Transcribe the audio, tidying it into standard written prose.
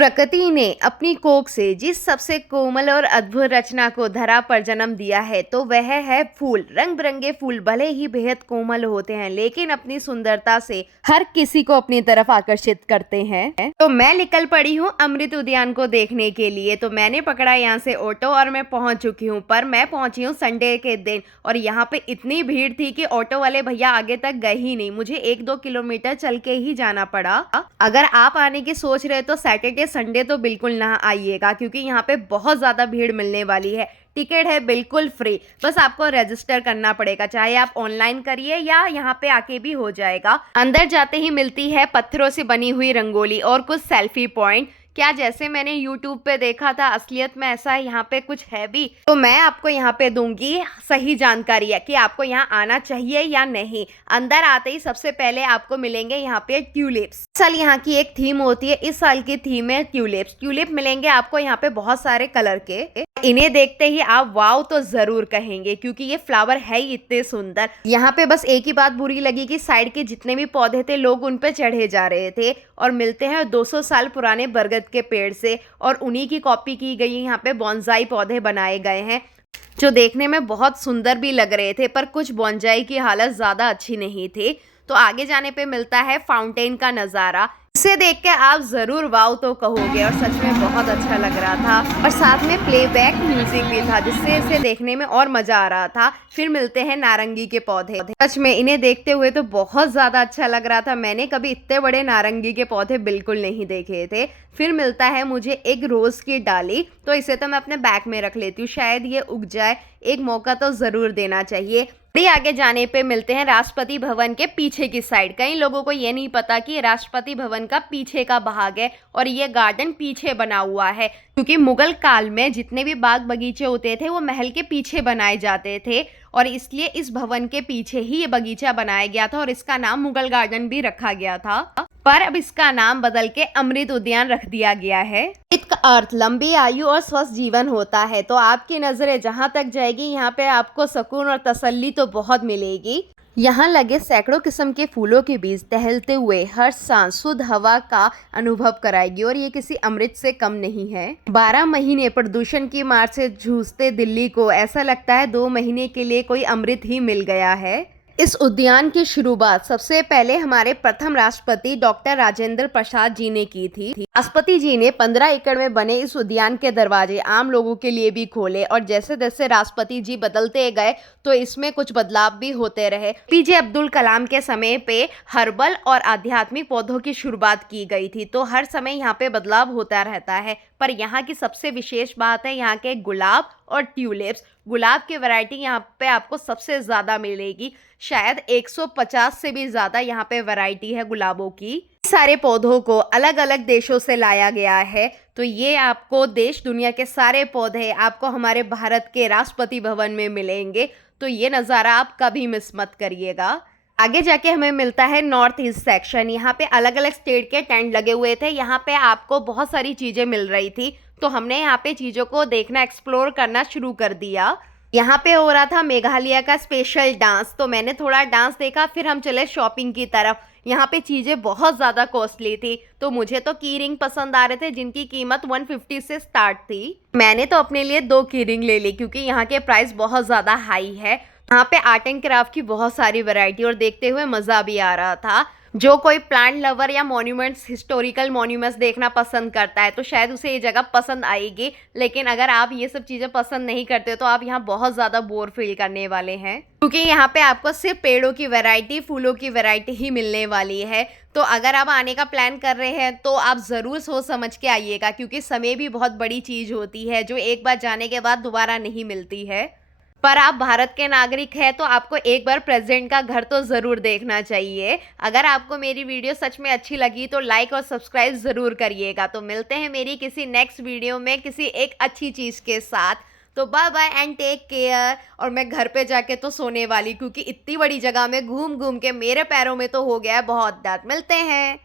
प्रकृति ने अपनी कोख से जिस सबसे कोमल और अद्भुत रचना को धरा पर जन्म दिया है तो वह है फूल। रंग बिरंगे फूल भले ही बेहद कोमल होते हैं लेकिन अपनी सुंदरता से हर किसी को अपनी तरफ आकर्षित करते हैं। तो मैं निकल पड़ी हूँ अमृत उद्यान को देखने के लिए। तो मैंने पकड़ा यहाँ से ऑटो और मैं पहुंच चुकी हूँ। पर मैं पहुंची हूँ संडे के दिन और यहाँ पे इतनी भीड़ थी कि ऑटो वाले भैया आगे तक गए ही नहीं। मुझे 1-2 किलोमीटर चल के ही जाना पड़ा। अगर आप आने की सोच रहे तो सैटरडे संडे तो बिल्कुल ना आइएगा क्योंकि यहाँ पे बहुत ज़्यादा भीड़ मिलने वाली है। टिकट है बिल्कुल फ्री, बस आपको रजिस्टर करना पड़ेगा, चाहे आप ऑनलाइन करिए या यहाँ पे आके भी हो जाएगा। अंदर जाते ही मिलती है पत्थरों से बनी हुई रंगोली और कुछ सेल्फी पॉइंट। क्या जैसे मैंने YouTube पे देखा था असलियत में ऐसा यहाँ पे कुछ है भी? तो मैं आपको यहाँ पे दूंगी सही जानकारी है कि आपको यहाँ आना चाहिए या नहीं। अंदर आते ही सबसे पहले आपको मिलेंगे यहाँ पे ट्यूलिप्स। इस साल यहाँ की एक थीम होती है, इस साल की थीम है ट्यूलिप्स। ट्यूलिप मिलेंगे आपको यहाँ पे बहुत सारे कलर के। इन्हें देखते ही आप वाव तो जरूर कहेंगे क्योंकि ये फ्लावर है ही इतने सुंदर। यहाँ पे बस एक ही बात बुरी लगी कि साइड के जितने भी पौधे थे लोग उन पे चढ़े जा रहे थे और मिलते हैं 200 साल पुराने बरगद के पेड़ से और उन्हीं की कॉपी की गई। यहाँ पे बॉन्साई पौधे बनाए गए हैं जो देखने में बहुत सुंदर भी लग रहे थे, पर कुछ बॉन्साई की हालत ज्यादा अच्छी नहीं थी। तो आगे जाने पे मिलता है फाउंटेन का नजारा। इसे देख के आप जरूर वाव तो कहोगे और सच में बहुत अच्छा लग रहा था और साथ में प्लेबैक म्यूजिक भी था जिससे इसे देखने में और मजा आ रहा था। फिर मिलते हैं नारंगी के पौधे। सच में इन्हें देखते हुए तो बहुत ज्यादा अच्छा लग रहा था। मैंने कभी इतने बड़े नारंगी के पौधे बिल्कुल नहीं देखे थे। फिर मिलता है मुझे एक रोज की डाली, तो इसे तो मैं अपने बैग में रख लेती हूँ, शायद ये उग जाए, एक मौका तो जरूर देना चाहिए। थोड़ी आगे जाने पे मिलते हैं राष्ट्रपति भवन के पीछे की साइड। कई लोगों को ये नहीं पता कि राष्ट्रपति भवन का पीछे का भाग है और ये गार्डन पीछे बना हुआ है क्योंकि मुगल काल में जितने भी बाग बगीचे होते थे वो महल के पीछे बनाए जाते थे और इसलिए इस भवन के पीछे ही ये बगीचा बनाया गया था और इसका नाम मुगल गार्डन भी रखा गया था। पर अब इसका नाम बदल के अमृत उद्यान रख दिया गया है। इसका अर्थ लंबी आयु और स्वस्थ जीवन होता है। तो आपकी नजरें जहां तक जाएगी यहाँ पे आपको सुकून और तसल्ली तो बहुत मिलेगी। यहाँ लगे सैकड़ों किस्म के फूलों के बीच टहलते हुए हर सांस शुद्ध हवा का अनुभव कराएगी और ये किसी अमृत से कम नहीं है। 12 महीने प्रदूषण की मार से जूझते दिल्ली को ऐसा लगता है 2 महीने के लिए कोई अमृत ही मिल गया है। इस उद्यान की शुरुआत सबसे पहले हमारे प्रथम राष्ट्रपति डॉक्टर राजेंद्र प्रसाद जी ने की थी। राष्ट्रपति जी ने 15 एकड़ में बने इस उद्यान के दरवाजे आम लोगों के लिए भी खोले और जैसे जैसे राष्ट्रपति जी बदलते गए तो इसमें कुछ बदलाव भी होते रहे। पीजे अब्दुल कलाम के समय पे हर्बल और आध्यात्मिक पौधों की शुरुआत की गई थी। तो हर समय यहाँ पे बदलाव होता रहता है, पर यहाँ की सबसे विशेष बात है यहाँ के गुलाब और ट्यूलिप्स। गुलाब की वैरायटी यहाँ पे आपको सबसे ज़्यादा मिलेगी, शायद 150 से भी ज़्यादा यहाँ पे वैरायटी है गुलाबों की। सारे पौधों को अलग अलग देशों से लाया गया है। तो ये आपको देश दुनिया के सारे पौधे आपको हमारे भारत के राष्ट्रपति भवन में मिलेंगे। तो ये नज़ारा आप कभी मिस मत करिएगा। आगे जाके हमें मिलता है नॉर्थ ईस्ट सेक्शन। यहाँ पे अलग अलग स्टेट के टेंट लगे हुए थे। यहाँ पे आपको बहुत सारी चीज़ें मिल रही थी तो हमने यहाँ पे चीज़ों को देखना एक्सप्लोर करना शुरू कर दिया। यहाँ पे हो रहा था मेघालय का स्पेशल डांस, तो मैंने थोड़ा डांस देखा, फिर हम चले शॉपिंग की तरफ। यहाँ पे चीज़ें बहुत ज़्यादा कॉस्टली थी तो मुझे तो की रिंग पसंद आ रहे थे जिनकी कीमत 150 से स्टार्ट थी। मैंने तो अपने लिए 2 की रिंग ले ली क्योंकि यहाँ के प्राइस बहुत ज़्यादा हाई है। यहाँ पे आर्ट एंड क्राफ्ट की बहुत सारी वैरायटी और देखते हुए मज़ा भी आ रहा था। जो कोई प्लांट लवर या मॉन्यूमेंट्स, हिस्टोरिकल मॉन्यूमेंट्स देखना पसंद करता है तो शायद उसे ये जगह पसंद आएगी, लेकिन अगर आप ये सब चीज़ें पसंद नहीं करते तो आप यहाँ बहुत ज़्यादा बोर फील करने वाले हैं क्योंकि यहाँ पे आपको सिर्फ पेड़ों की वैरायटी, फूलों की वैरायटी ही मिलने वाली है। तो अगर आप आने का प्लान कर रहे हैं तो आप ज़रूर सोच समझ के आइएगा क्योंकि समय भी बहुत बड़ी चीज़ होती है जो एक बार जाने के बाद दोबारा नहीं मिलती है। पर आप भारत के नागरिक हैं तो आपको एक बार प्रेसिडेंट का घर तो ज़रूर देखना चाहिए। अगर आपको मेरी वीडियो सच में अच्छी लगी तो लाइक और सब्सक्राइब ज़रूर करिएगा। तो मिलते हैं मेरी किसी नेक्स्ट वीडियो में किसी एक अच्छी चीज़ के साथ। तो bye bye and take care. और मैं घर पे जाके तो सोने वाली क्योंकि इतनी बड़ी जगह में घूम घूम के मेरे पैरों में तो हो गया है बहुत दर्द। मिलते हैं।